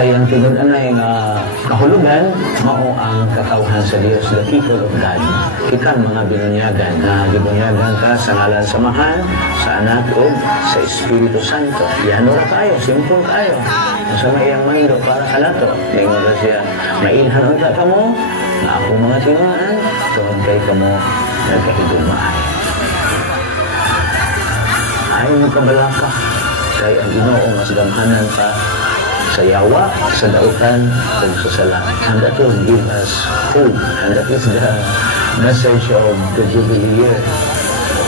sa iyang tinud-anay nga kahulugan, mao ang katawhan sa Dios, the people of God. Kita mga binunyagan na gibunyagan ka sa ngalan samahan, sa anak o sa Espiritu Santo. Yano ra tayo, simple tayo. Sa mayang mando para kanato. Lingon ra siya, mailhan unta kamo, na ako mga tinuan, tungod kay kamo nagkahigugmaay. Ay mo kabalaka, kay ang Ginoo mas gamhanan ka sa yawa, sa dautan, ug sa sala. And that will give us hope. And that is the message of the Jubilee year.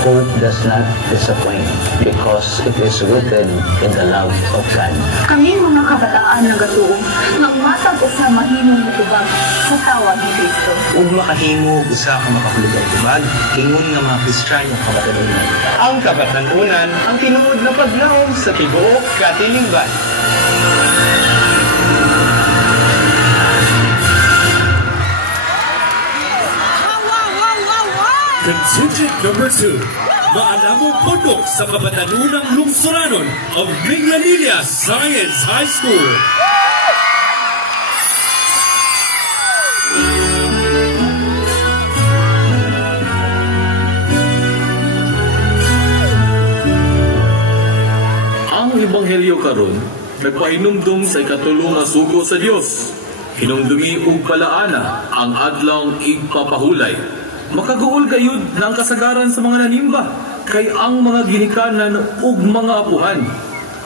Hope does not disappoint because it is rooted in the love of God. Kami mga kabataan na gatuong ng matag sa mahimong matubag sa tawag ni Kristo. Ug makahimo usa ka makahulugan tubag ingon nga mga Kristiyano kabatanunan. Ang kabatanunan ang tinuod na paglaom sa tibuok katilingban. Contingent number 2, maalamong pundok sa kabatanunang lungsuranon of Minglanilla Science High School. Ang Ebanghelyo karon nagpainumdum sa ikatulong nga sugo sa Dios. Hinumdumi ug palaana ang adlawng igpapahulay. Makaguol gayud ng kasagaran sa mga nanimba kay ang mga ginikanan ug mga apuhan.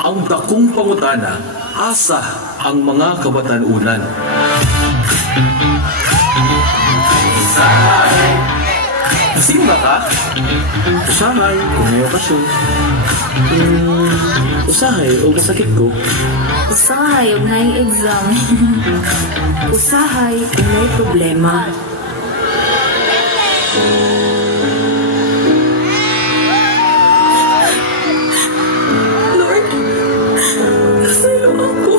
Ang dakong pangutana, asa ang mga kabatanunan. Simba ka? Usahay, kung may okasyon. Usahay, o masakit ko. Usahay, og may exam. Usahay, kung may problema. Lord, nasalo ako.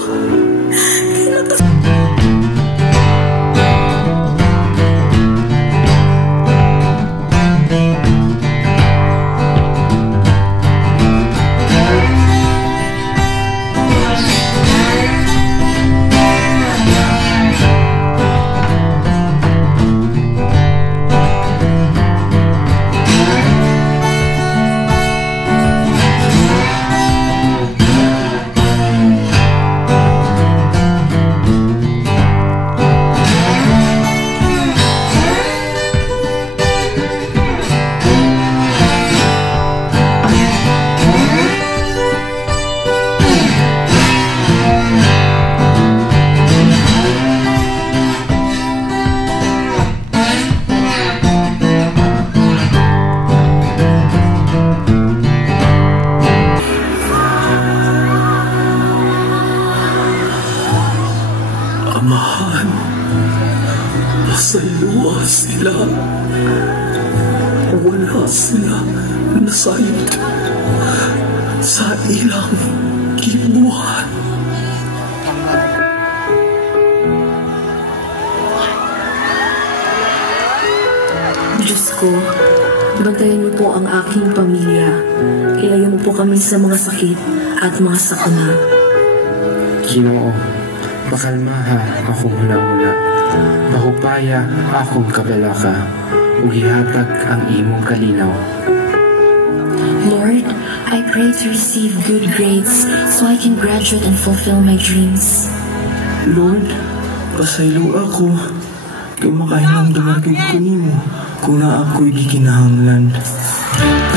Amahan, nasa luwa sila. Wala sila nasayot sa ilang kibuhan. Diyos ko, bantayan niyo po ang aking pamilya. Ilayo po kami sa mga sakit at mga sakuna. Ginoo, pakalmaha akong hula-hula. Pahupaya akong kabalaka. Ug ihatag ang imong kalinaw. Lord, I pray to receive good grades so I can graduate and fulfill my dreams. Lord, pasaylo ako. Kaya makahinang dumagig ko nimo kung na ako'y gikinahanglan. Hallelujah.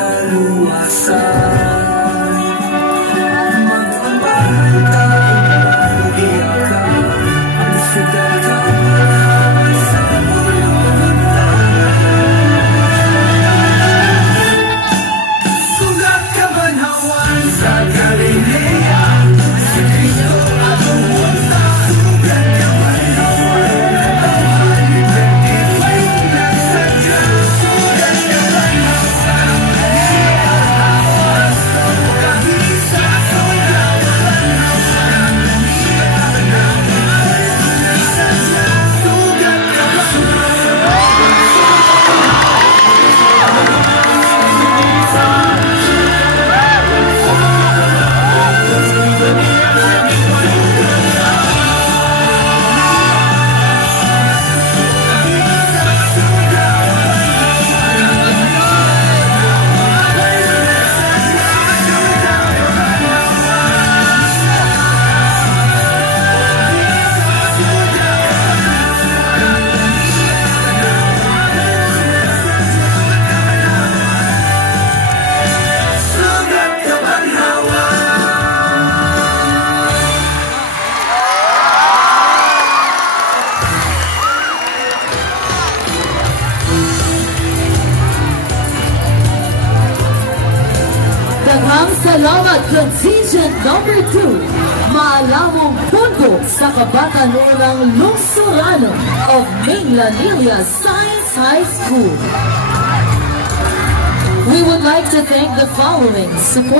kaluwasan. Magmamahal tayo, iyakan, sugat ka man sa bulungan. Sugat ka man hawan sa Galilea, sa Kristo at umunta. Sugat ka man hawan, ang identify na sa Diyos. Sugat ka man hawan, siya hawas sa pagkahisa. Sugat ka man hawan, siya hawas sa Diyos. Sugat ka man Daghang salamat contingent number 2, Maalamong Punto sa Kabatanulang Lungsurano of Minglanilla Science High School. We would like to thank the following support